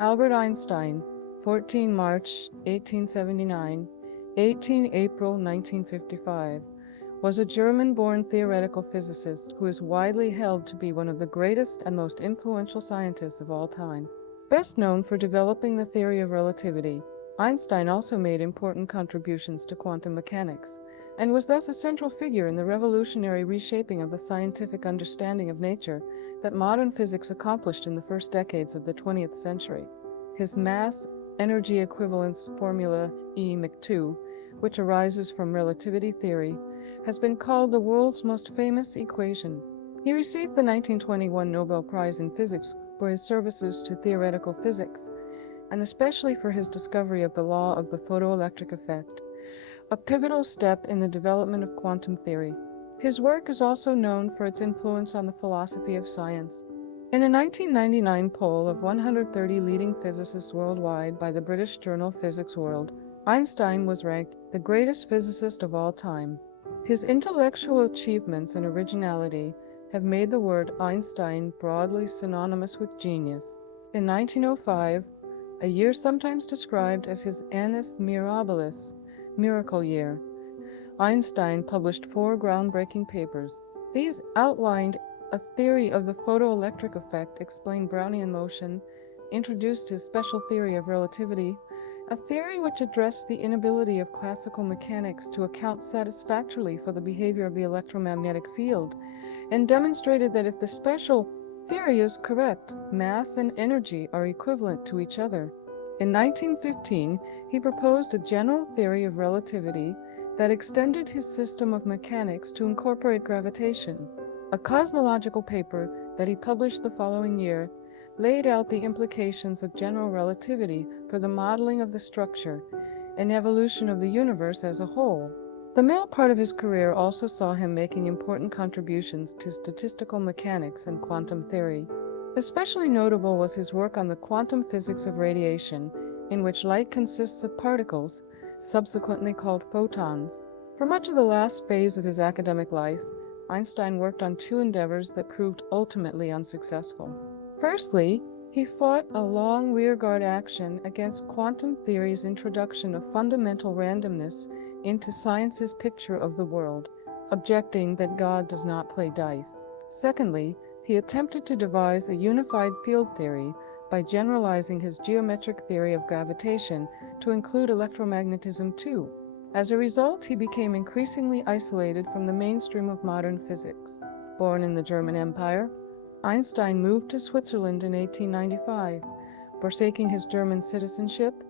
Albert Einstein, 14 March 1879, 18 April 1955, was a German-born theoretical physicist who is widely held to be one of the greatest and most influential scientists of all time. Best known for developing the theory of relativity, Einstein also made important contributions to quantum mechanics, and was thus a central figure in the revolutionary reshaping of the scientific understanding of nature that modern physics accomplished in the first decades of the 20th century. His mass-energy equivalence formula E-mc2, which arises from relativity theory, has been called the world's most famous equation. He received the 1921 Nobel Prize in Physics for his services to theoretical physics, and especially for his discovery of the law of the photoelectric effect, a pivotal step in the development of quantum theory. His work is also known for its influence on the philosophy of science. In a 1999 poll of 130 leading physicists worldwide by the British journal Physics World, Einstein was ranked the greatest physicist of all time. His intellectual achievements and originality have made the word Einstein broadly synonymous with genius. In 1905, a year sometimes described as his Annus Mirabilis, miracle year, Einstein published 4 groundbreaking papers. These outlined a theory of the photoelectric effect, explained Brownian motion, introduced his special theory of relativity, a theory which addressed the inability of classical mechanics to account satisfactorily for the behavior of the electromagnetic field, and demonstrated that if the special theory is correct, mass and energy are equivalent to each other. In 1915, he proposed a general theory of relativity that extended his system of mechanics to incorporate gravitation. A cosmological paper that he published the following year laid out the implications of general relativity for the modeling of the structure and evolution of the universe as a whole. The middle part of his career also saw him making important contributions to statistical mechanics and quantum theory. Especially notable was his work on the quantum physics of radiation, in which light consists of particles, subsequently called photons. For much of the last phase of his academic life, Einstein worked on 2 endeavors that proved ultimately unsuccessful. Firstly, he fought a long rearguard action against quantum theory's introduction of fundamental randomness into science's picture of the world, objecting that God does not play dice. Secondly, he attempted to devise a unified field theory by generalizing his geometric theory of gravitation to include electromagnetism too. As a result, he became increasingly isolated from the mainstream of modern physics. Born in the German Empire, Einstein moved to Switzerland in 1895, forsaking his German citizenship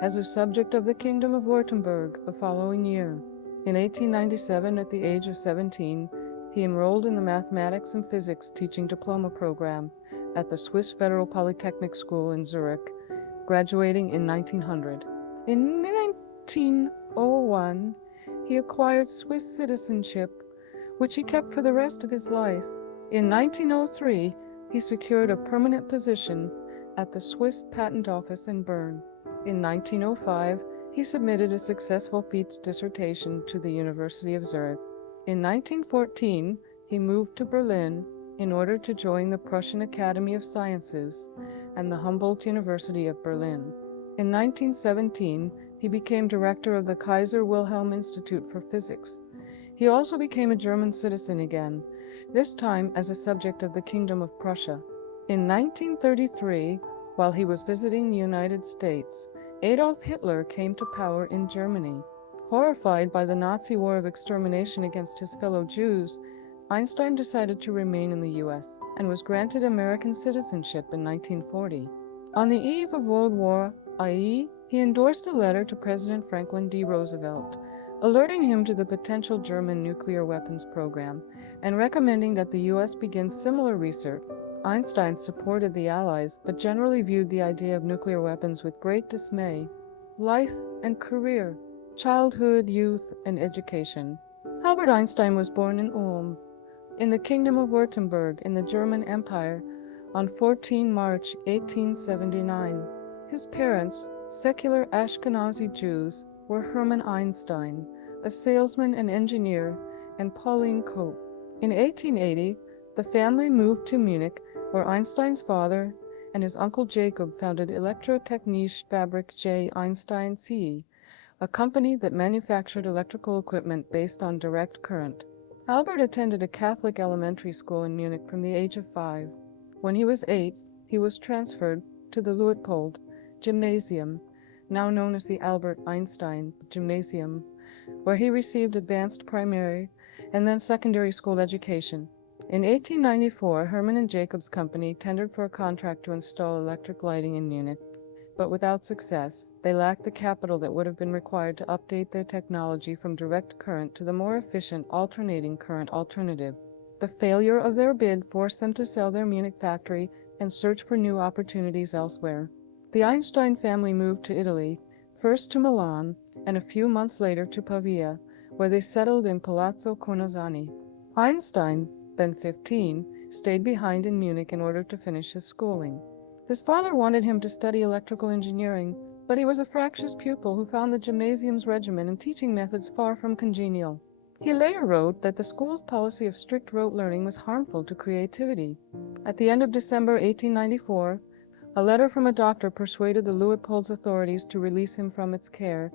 as a subject of the Kingdom of Württemberg the following year. In 1897, at the age of 17, he enrolled in the mathematics and physics teaching diploma program at the Swiss Federal Polytechnic School in Zurich, graduating in 1900. In 1901, he acquired Swiss citizenship, which he kept for the rest of his life. In 1903, he secured a permanent position at the Swiss Patent Office in Bern. In 1905, he submitted a successful thesis dissertation to the University of Zurich. In 1914, he moved to Berlin in order to join the Prussian Academy of Sciences and the Humboldt University of Berlin. In 1917, he became director of the Kaiser Wilhelm Institute for Physics. He also became a German citizen again, this time as a subject of the Kingdom of Prussia. In 1933, while he was visiting the United States, Adolf Hitler came to power in Germany. Horrified by the Nazi war of extermination against his fellow Jews, Einstein decided to remain in the U.S. and was granted American citizenship in 1940. On the eve of World War I, he endorsed a letter to President Franklin D. Roosevelt, alerting him to the potential German nuclear weapons program and recommending that the U.S. begin similar research. Einstein supported the Allies, but generally viewed the idea of nuclear weapons with great dismay. Life and career, childhood, youth, and education. Albert Einstein was born in Ulm, in the Kingdom of Württemberg in the German Empire, on 14 March 1879. His parents, secular Ashkenazi Jews, were Hermann Einstein, a salesman and engineer, and Pauline Kopp. In 1880, the family moved to Munich, where Einstein's father and his uncle Jacob founded Elektrotechnische Fabrik J. Einstein CE, a company that manufactured electrical equipment based on direct current. Albert attended a Catholic elementary school in Munich from the age of 5. When he was 8, he was transferred to the Luitpold Gymnasium, now known as the Albert Einstein Gymnasium, where he received advanced primary and then secondary school education. In 1894, Hermann and Jacob's company tendered for a contract to install electric lighting in Munich, but without success. They lacked the capital that would have been required to update their technology from direct current to the more efficient alternating current alternative. The failure of their bid forced them to sell their Munich factory and search for new opportunities elsewhere. The Einstein family moved to Italy, first to Milan, and a few months later to Pavia, where they settled in Palazzo Corsani. Einstein, then 15, stayed behind in Munich in order to finish his schooling. His father wanted him to study electrical engineering, but he was a fractious pupil who found the gymnasium's regimen and teaching methods far from congenial. He later wrote that the school's policy of strict rote learning was harmful to creativity. At the end of December 1894, a letter from a doctor persuaded the Luitpold's authorities to release him from its care,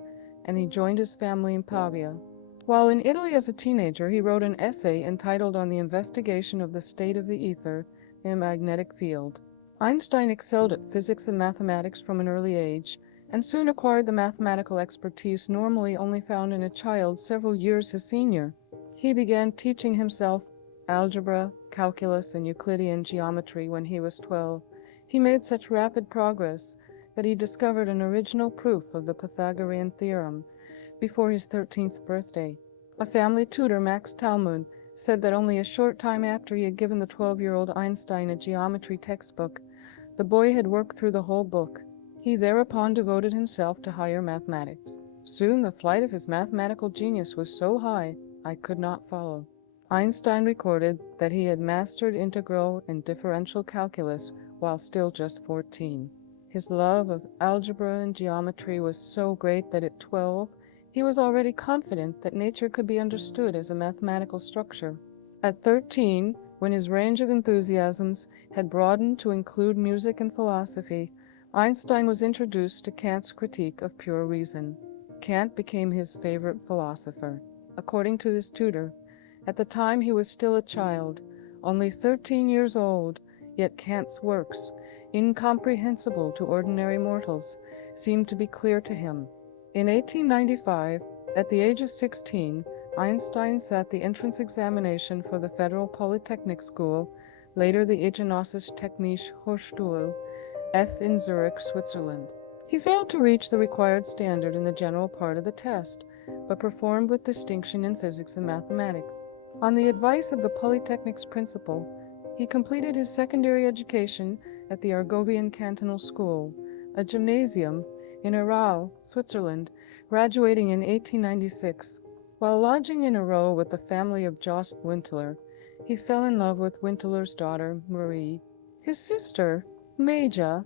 and he joined his family in Pavia. While in Italy as a teenager, he wrote an essay entitled On the Investigation of the State of the Ether in a Magnetic Field. Einstein excelled at physics and mathematics from an early age, and soon acquired the mathematical expertise normally only found in a child several years his senior. He began teaching himself algebra, calculus, and Euclidean geometry when he was 12. He made such rapid progress that he discovered an original proof of the Pythagorean theorem before his 13th birthday. A family tutor, Max Talmud, said that only a short time after he had given the 12-year-old Einstein a geometry textbook, the boy had worked through the whole book. He thereupon devoted himself to higher mathematics. Soon the flight of his mathematical genius was so high, I could not follow. Einstein recorded that he had mastered integral and differential calculus while still just 14. His love of algebra and geometry was so great that at 12, he was already confident that nature could be understood as a mathematical structure. At 13, when his range of enthusiasms had broadened to include music and philosophy, Einstein was introduced to Kant's critique of pure reason. Kant became his favorite philosopher. According to his tutor, at the time he was still a child, only 13 years old, yet Kant's works, incomprehensible to ordinary mortals, seemed to be clear to him. In 1895, at the age of 16, Einstein sat the entrance examination for the Federal Polytechnic School, later the Genossische Technische Hochschule, in Zurich, Switzerland. He failed to reach the required standard in the general part of the test, but performed with distinction in physics and mathematics. On the advice of the Polytechnic's principal, he completed his secondary education at the Argovian Cantonal School, a gymnasium in Aarau, Switzerland, graduating in 1896. While lodging in Aarau with the family of Jost Winteler, he fell in love with Winteler's daughter, Marie. His sister, Maja,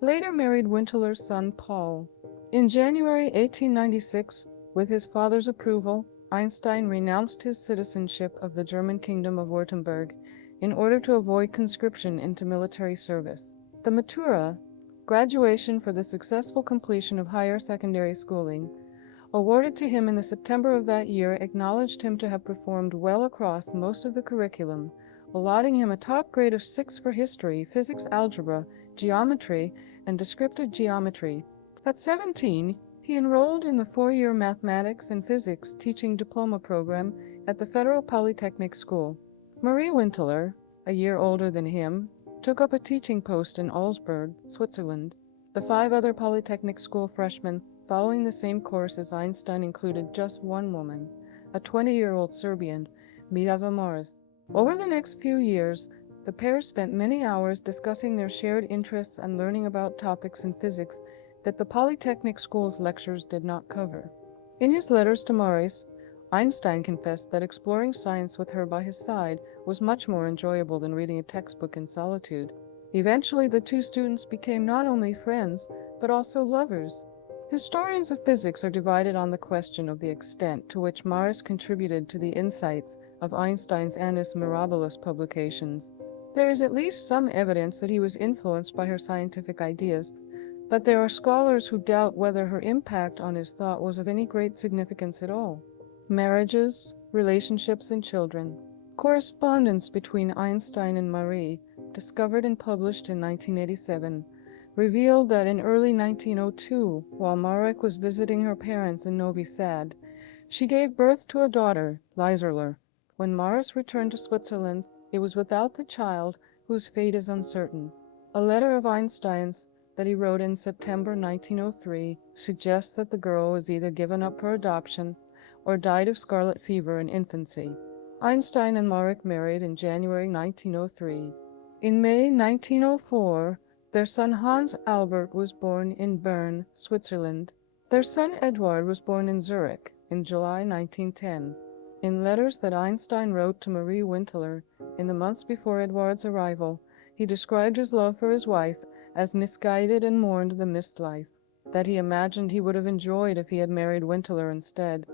later married Winteler's son, Paul. In January 1896, with his father's approval, Einstein renounced his citizenship of the German kingdom of Württemberg in order to avoid conscription into military service. The Matura, graduation for the successful completion of higher secondary schooling, awarded to him in the September of that year, acknowledged him to have performed well across most of the curriculum, allotting him a top grade of 6 for history, physics, algebra, geometry, and descriptive geometry. At 17, he enrolled in the 4-year mathematics and physics teaching diploma program at the Federal Polytechnic School. Marie Winteler, a year older than him, took up a teaching post in Augsburg, Switzerland. The 5 other Polytechnic School freshmen following the same course as Einstein included just one woman, a 20-year-old Serbian, Mirabilis Morris. Over the next few years, the pair spent many hours discussing their shared interests and learning about topics in physics that the Polytechnic School's lectures did not cover. In his letters to Morris, Einstein confessed that exploring science with her by his side was much more enjoyable than reading a textbook in solitude. Eventually, the two students became not only friends, but also lovers. Historians of physics are divided on the question of the extent to which Morris contributed to the insights of Einstein's Annus Mirabilis publications. There is at least some evidence that he was influenced by her scientific ideas, but there are scholars who doubt whether her impact on his thought was of any great significance at all. Marriages, relationships, and children. Correspondence between Einstein and Marie, discovered and published in 1987, revealed that in early 1902, while Marek was visiting her parents in Novi Sad, she gave birth to a daughter, Leiserler. When Maris returned to Switzerland, it was without the child, whose fate is uncertain. A letter of Einstein's that he wrote in September 1903 suggests that the girl was either given up for adoption or died of scarlet fever in infancy. Einstein and Marek married in January 1903. In May 1904, their son Hans Albert was born in Bern, Switzerland. Their son Eduard was born in Zurich in July 1910. In letters that Einstein wrote to Marie Winteler in the months before Eduard's arrival, he described his love for his wife as misguided and mourned the missed life that he imagined he would have enjoyed if he had married Winteler instead.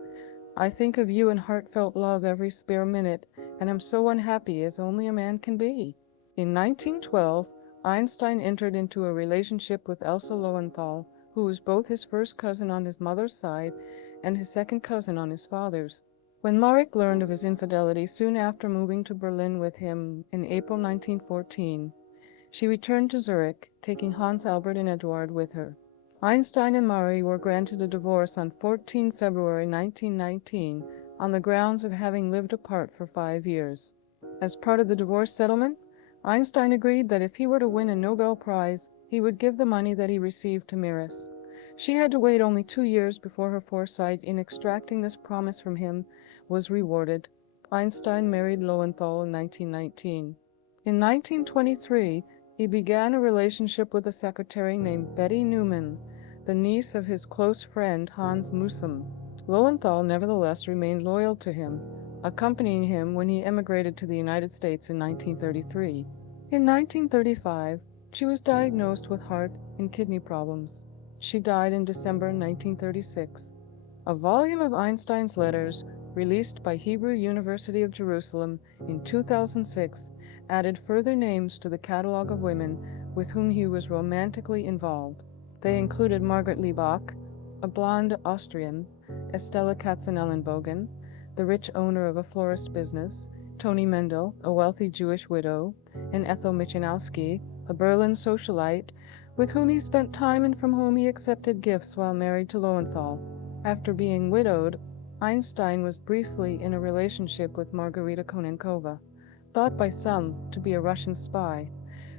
I think of you in heartfelt love every spare minute, and am so unhappy as only a man can be. In 1912, Einstein entered into a relationship with Elsa Lowenthal, who was both his first cousin on his mother's side and his second cousin on his father's. When Marek learned of his infidelity soon after moving to Berlin with him in April 1914, she returned to Zurich, taking Hans Albert and Eduard with her. Einstein and Marie were granted a divorce on 14 February 1919 on the grounds of having lived apart for 5 years. As part of the divorce settlement, Einstein agreed that if he were to win a Nobel Prize, he would give the money that he received to Mirabilis. She had to wait only 2 years before her foresight in extracting this promise from him was rewarded. Einstein married Lowenthal in 1919. In 1923, he began a relationship with a secretary named Betty Newman, the niece of his close friend Hans Mussum. Lowenthal nevertheless remained loyal to him, accompanying him when he emigrated to the United States in 1933. In 1935, she was diagnosed with heart and kidney problems. She died in December 1936. A volume of Einstein's letters, released by Hebrew University of Jerusalem in 2006, added further names to the catalog of women with whom he was romantically involved. They included Margaret Liebach, a blonde Austrian, Estella Katzenellenbogen, the rich owner of a florist business, Toni Mendel, a wealthy Jewish widow, and Ethel Michanowski, a Berlin socialite, with whom he spent time and from whom he accepted gifts while married to Lowenthal. After being widowed, Einstein was briefly in a relationship with Margarita Konenkova, thought by some to be a Russian spy.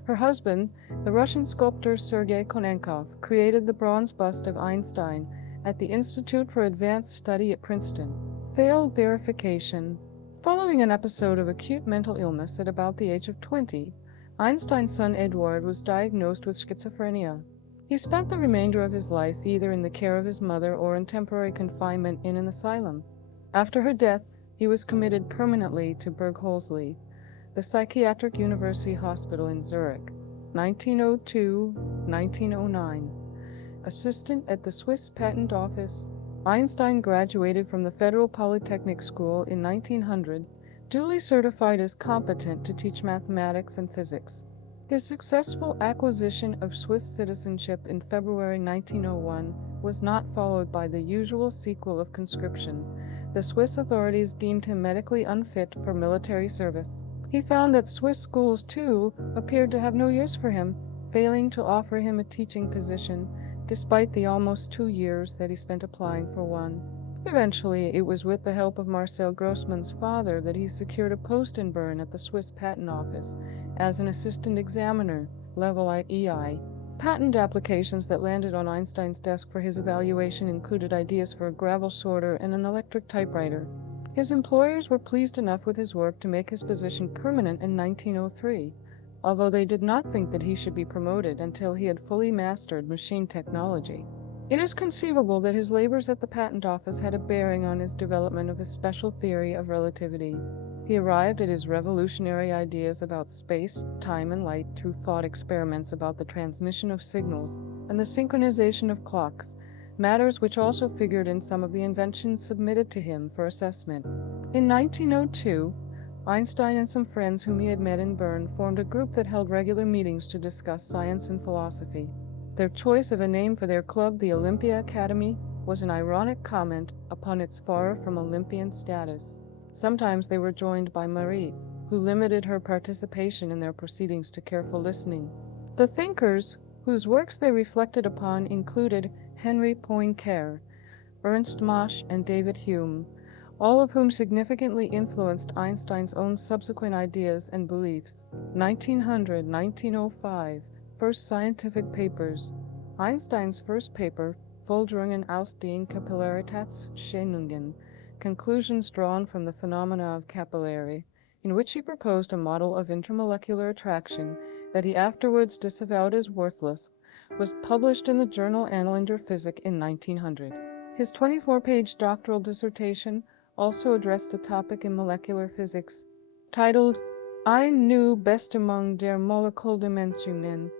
Her husband, the Russian sculptor Sergei Konenkov, created the bronze bust of Einstein at the Institute for Advanced Study at Princeton. Failed verification. Following an episode of acute mental illness at about the age of 20, Einstein's son Eduard was diagnosed with schizophrenia. He spent the remainder of his life either in the care of his mother or in temporary confinement in an asylum. After her death, he was committed permanently to Bergholzli, the Psychiatric University Hospital in Zurich, 1902-1909. Assistant at the Swiss Patent Office, Einstein graduated from the Federal Polytechnic School in 1900, duly certified as competent to teach mathematics and physics. His successful acquisition of Swiss citizenship in February 1901 was not followed by the usual sequel of conscription. The Swiss authorities deemed him medically unfit for military service. He found that Swiss schools, too, appeared to have no use for him, failing to offer him a teaching position, despite the almost 2 years that he spent applying for one. Eventually, it was with the help of Marcel Grossman's father that he secured a post in Bern at the Swiss Patent Office as an assistant examiner, level EI. Patent applications that landed on Einstein's desk for his evaluation included ideas for a gravel sorter and an electric typewriter. His employers were pleased enough with his work to make his position permanent in 1903, although they did not think that he should be promoted until he had fully mastered machine technology. It is conceivable that his labors at the patent office had a bearing on his development of his special theory of relativity. He arrived at his revolutionary ideas about space, time, and light through thought experiments about the transmission of signals and the synchronization of clocks, matters which also figured in some of the inventions submitted to him for assessment. In 1902, Einstein and some friends whom he had met in Bern formed a group that held regular meetings to discuss science and philosophy. Their choice of a name for their club, the Olympia Academy, was an ironic comment upon its far from Olympian status. Sometimes they were joined by Marie, who limited her participation in their proceedings to careful listening. The thinkers, whose works they reflected upon, included Henry Poincaré, Ernst Mach, and David Hume, all of whom significantly influenced Einstein's own subsequent ideas and beliefs. 1900–1905, First scientific papers. Einstein's first paper, Folgerungen aus den Kapillaritätsscheinungen, Conclusions drawn from the phenomena of capillary, in which he proposed a model of intermolecular attraction that he afterwards disavowed as worthless, was published in the journal Annalen der Physik in 1900. His 24-page doctoral dissertation also addressed a topic in molecular physics, titled Eine neue Bestimmung der Moleküldimensionen,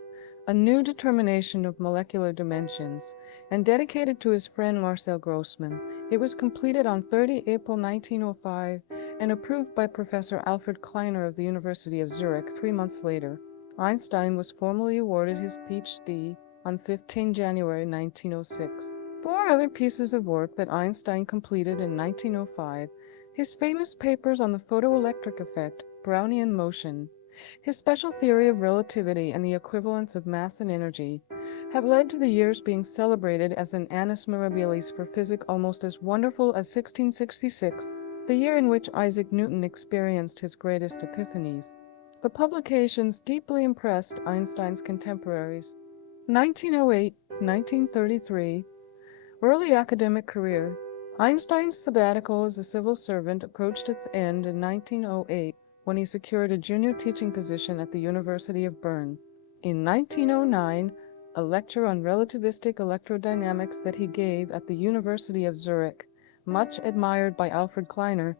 a new determination of molecular dimensions, and dedicated to his friend Marcel Grossmann. It was completed on 30 April 1905 and approved by Professor Alfred Kleiner of the University of Zurich 3 months later. Einstein was formally awarded his Ph.D. on 15 January 1906. 4 other pieces of work that Einstein completed in 1905, his famous papers on the photoelectric effect, Brownian motion, his special theory of relativity and the equivalence of mass and energy, have led to the years being celebrated as an Annus Mirabilis for physics almost as wonderful as 1666, the year in which Isaac Newton experienced his greatest epiphanies. The publications deeply impressed Einstein's contemporaries. 1908–1933, early academic career. Einstein's sabbatical as a civil servant approached its end in 1908 when he secured a junior teaching position at the University of Bern. In 1909, a lecture on relativistic electrodynamics that he gave at the University of Zurich, much admired by Alfred Kleiner,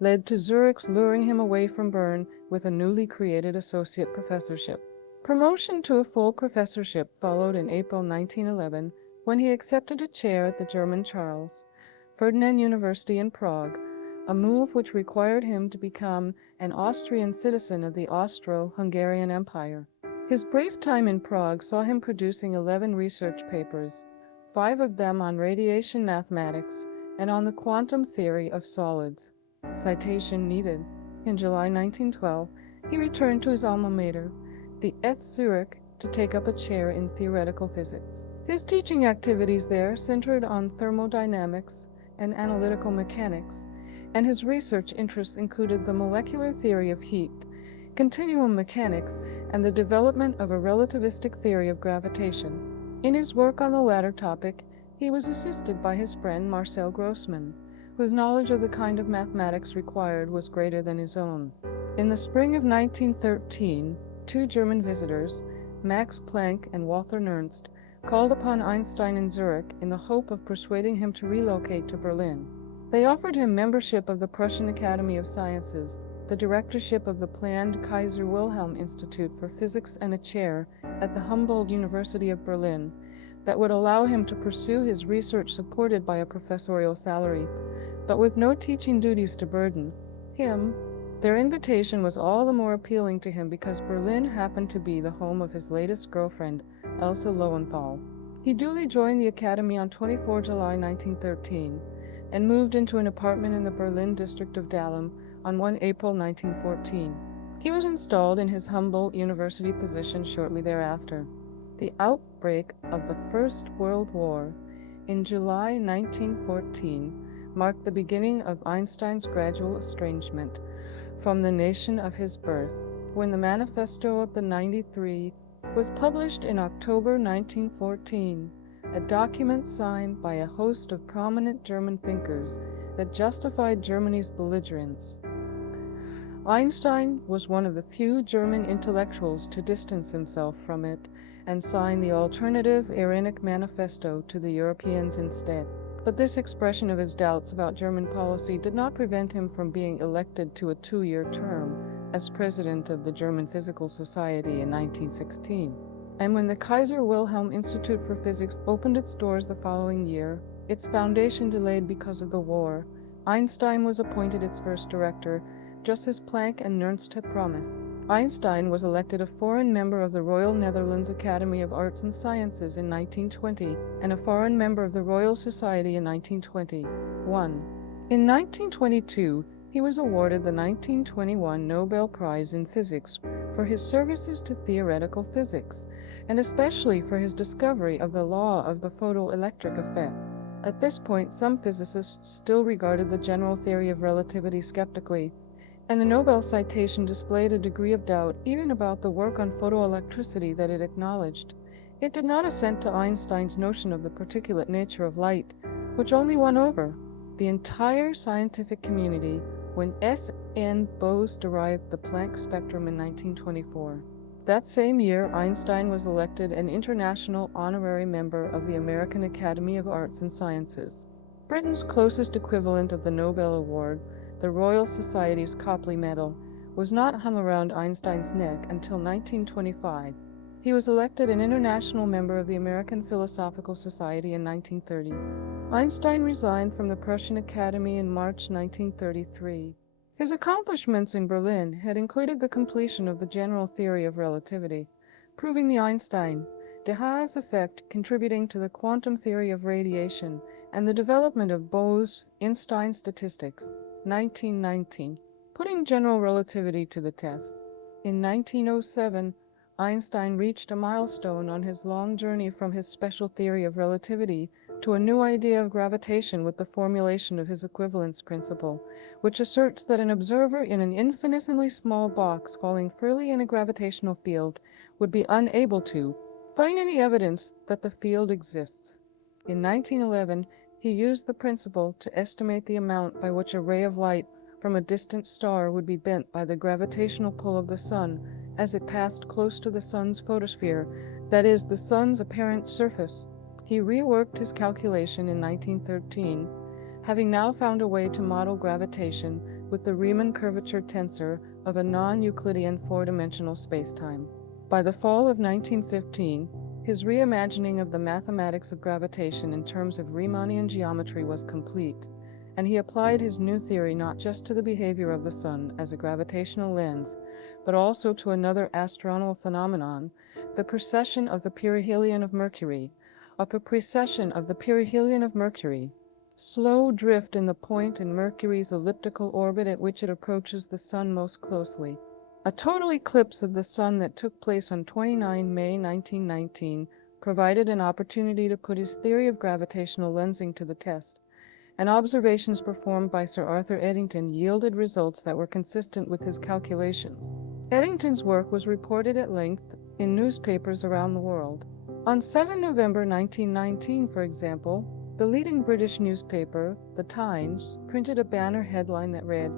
led to Zurich's luring him away from Bern with a newly created associate professorship. Promotion to a full professorship followed in April 1911 when he accepted a chair at the German Charles Ferdinand University in Prague, a move which required him to become an Austrian citizen of the Austro-Hungarian Empire. His brief time in Prague saw him producing 11 research papers, 5 of them on radiation mathematics and on the quantum theory of solids. Citation needed. In July 1912, he returned to his alma mater, the ETH Zurich, to take up a chair in theoretical physics. His teaching activities there centered on thermodynamics and analytical mechanics, and his research interests included the molecular theory of heat, continuum mechanics, and the development of a relativistic theory of gravitation. In his work on the latter topic, he was assisted by his friend Marcel Grossmann, whose knowledge of the kind of mathematics required was greater than his own. In the spring of 1913, 2 German visitors, Max Planck and Walther Nernst, called upon Einstein in Zurich in the hope of persuading him to relocate to Berlin. They offered him membership of the Prussian Academy of Sciences, the directorship of the planned Kaiser Wilhelm Institute for Physics, and a chair at the Humboldt University of Berlin that would allow him to pursue his research supported by a professorial salary, but with no teaching duties to burden him. Their invitation was all the more appealing to him because Berlin happened to be the home of his latest girlfriend, Elsa Lowenthal. He duly joined the academy on 24 July 1913 and moved into an apartment in the Berlin district of Dahlem on 1 April 1914. He was installed in his Humboldt University position shortly thereafter. The outbreak of the First World War in July 1914 marked the beginning of Einstein's gradual estrangement from the nation of his birth. When the Manifesto of the 93 was published in October 1914, a document signed by a host of prominent German thinkers that justified Germany's belligerence. Einstein was one of the few German intellectuals to distance himself from it and sign the alternative Irenic Manifesto to the Europeans instead. But this expression of his doubts about German policy did not prevent him from being elected to a 2-year term as president of the German Physical Society in 1916. And when the Kaiser Wilhelm Institute for Physics opened its doors the following year, its foundation delayed because of the war, Einstein was appointed its first director, just as Planck and Nernst had promised. Einstein was elected a foreign member of the Royal Netherlands Academy of Arts and Sciences in 1920 and a foreign member of the Royal Society in 1921. In 1922, he was awarded the 1921 Nobel Prize in Physics for his services to theoretical physics, and especially for his discovery of the law of the photoelectric effect. At this point, some physicists still regarded the general theory of relativity skeptically, and the Nobel citation displayed a degree of doubt even about the work on photoelectricity that it acknowledged. It did not assent to Einstein's notion of the particulate nature of light, which only won over the entire scientific community when S. N. Bose derived the Planck spectrum in 1924. That same year, Einstein was elected an international honorary member of the American Academy of Arts and Sciences. Britain's closest equivalent of the Nobel Award, the Royal Society's Copley Medal, was not hung around Einstein's neck until 1925. He was elected an international member of the American Philosophical Society in 1930. Einstein resigned from the Prussian Academy in March 1933. His accomplishments in Berlin had included the completion of the general theory of relativity, proving the Einstein-de Haas effect contributing to the quantum theory of radiation, and the development of Bose-Einstein statistics, 1919, putting general relativity to the test. In 1907, Einstein reached a milestone on his long journey from his special theory of relativity to a new idea of gravitation with the formulation of his equivalence principle, which asserts that an observer in an infinitesimally small box falling freely in a gravitational field would be unable to find any evidence that the field exists. In 1911, he used the principle to estimate the amount by which a ray of light from a distant star would be bent by the gravitational pull of the sun as it passed close to the sun's photosphere, that is, the sun's apparent surface. He reworked his calculation in 1913, having now found a way to model gravitation with the Riemann curvature tensor of a non-Euclidean four-dimensional spacetime. By the fall of 1915, his reimagining of the mathematics of gravitation in terms of Riemannian geometry was complete, and he applied his new theory not just to the behavior of the sun as a gravitational lens, but also to another astronomical phenomenon, the precession of the perihelion of Mercury. A precession of the perihelion of Mercury, slow drift in the point in Mercury's elliptical orbit at which it approaches the sun most closely. A total eclipse of the sun that took place on 29 May 1919 provided an opportunity to put his theory of gravitational lensing to the test, and observations performed by Sir Arthur Eddington yielded results that were consistent with his calculations. Eddington's work was reported at length in newspapers around the world. On 7 November 1919, for example, the leading British newspaper, The Times, printed a banner headline that read,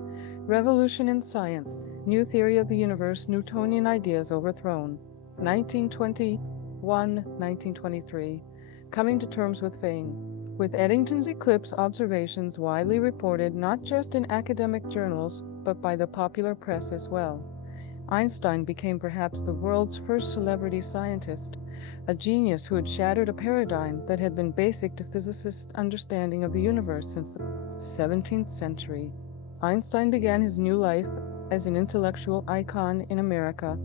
"Revolution in Science, New Theory of the Universe, Newtonian Ideas Overthrown, 1921-1923, Coming to Terms with Fame." With Eddington's eclipse observations widely reported not just in academic journals, but by the popular press as well, Einstein became perhaps the world's first celebrity scientist, a genius who had shattered a paradigm that had been basic to physicists' understanding of the universe since the 17th century. Einstein began his new life as an intellectual icon in America,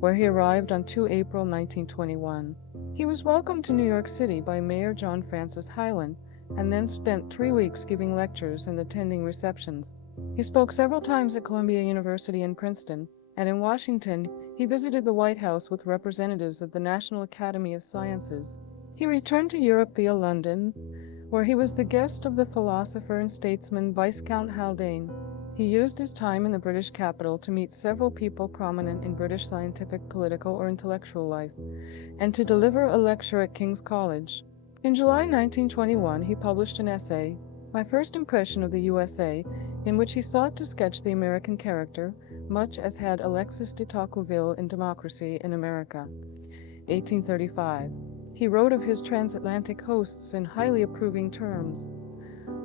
where he arrived on 2 April 1921. He was welcomed to New York City by Mayor John Francis Hylan, and then spent 3 weeks giving lectures and attending receptions. He spoke several times at Columbia University and Princeton, and in Washington, he visited the White House with representatives of the National Academy of Sciences. He returned to Europe via London, where he was the guest of the philosopher and statesman Viscount Haldane. He used his time in the British capital to meet several people prominent in British scientific, political, or intellectual life, and to deliver a lecture at King's College. In July 1921, he published an essay, My First Impression of the USA, in which he sought to sketch the American character, much as had Alexis de Tocqueville in Democracy in America, 1835. He wrote of his transatlantic hosts in highly approving terms.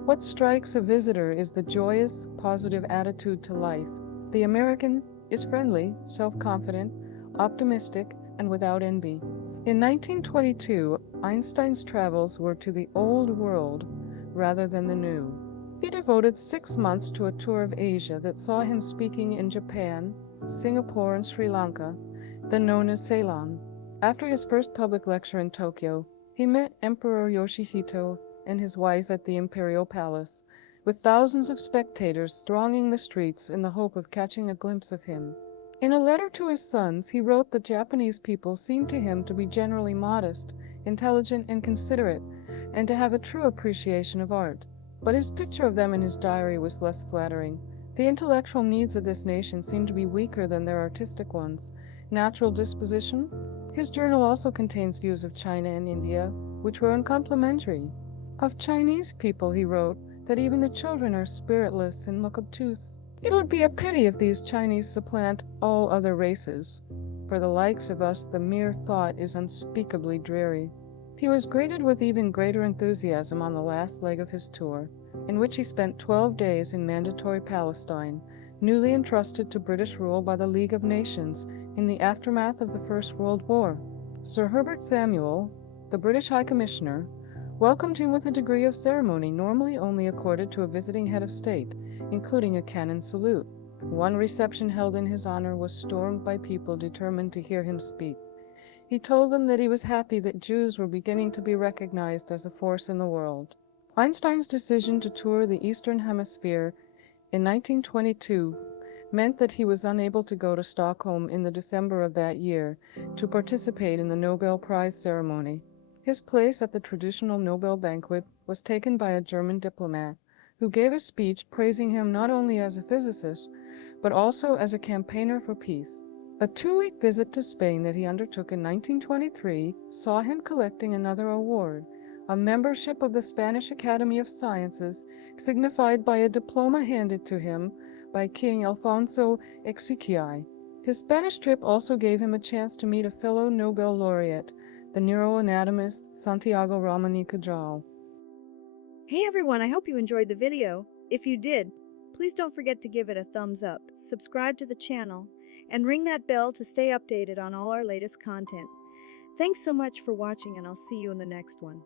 What strikes a visitor is the joyous, positive attitude to life. The American is friendly, self-confident, optimistic, and without envy. In 1922, Einstein's travels were to the Old World rather than the New. He devoted 6 months to a tour of Asia that saw him speaking in Japan, Singapore, and Sri Lanka, then known as Ceylon. After his first public lecture in Tokyo, he met Emperor Yoshihito and his wife at the Imperial Palace, with thousands of spectators thronging the streets in the hope of catching a glimpse of him. In a letter to his sons, he wrote that Japanese people seemed to him to be generally modest, intelligent, and considerate, and to have a true appreciation of art. But his picture of them in his diary was less flattering. The intellectual needs of this nation seemed to be weaker than their artistic ones. Natural disposition? His journal also contains views of China and India, which were uncomplimentary. Of Chinese people, he wrote, that even the children are spiritless and look obtuse. It would be a pity if these Chinese supplant all other races. For the likes of us, the mere thought is unspeakably dreary. He was greeted with even greater enthusiasm on the last leg of his tour, in which he spent 12 days in Mandatory Palestine, newly entrusted to British rule by the League of Nations in the aftermath of the First World War. Sir Herbert Samuel, the British High Commissioner, welcomed him with a degree of ceremony normally only accorded to a visiting head of state, including a cannon salute. One reception held in his honor was stormed by people determined to hear him speak. He told them that he was happy that Jews were beginning to be recognized as a force in the world. Einstein's decision to tour the Eastern Hemisphere in 1922 meant that he was unable to go to Stockholm in the December of that year to participate in the Nobel Prize ceremony. His place at the traditional Nobel banquet was taken by a German diplomat, who gave a speech praising him not only as a physicist, but also as a campaigner for peace. A 2-week visit to Spain that he undertook in 1923 saw him collecting another award, a membership of the Spanish Academy of Sciences, signified by a diploma handed to him by King Alfonso XII. His Spanish trip also gave him a chance to meet a fellow Nobel laureate, the neuroanatomist Santiago Ramon y Cajal. Hey everyone, I hope you enjoyed the video. If you did, please don't forget to give it a thumbs up, subscribe to the channel, and ring that bell to stay updated on all our latest content. Thanks so much for watching, and I'll see you in the next one.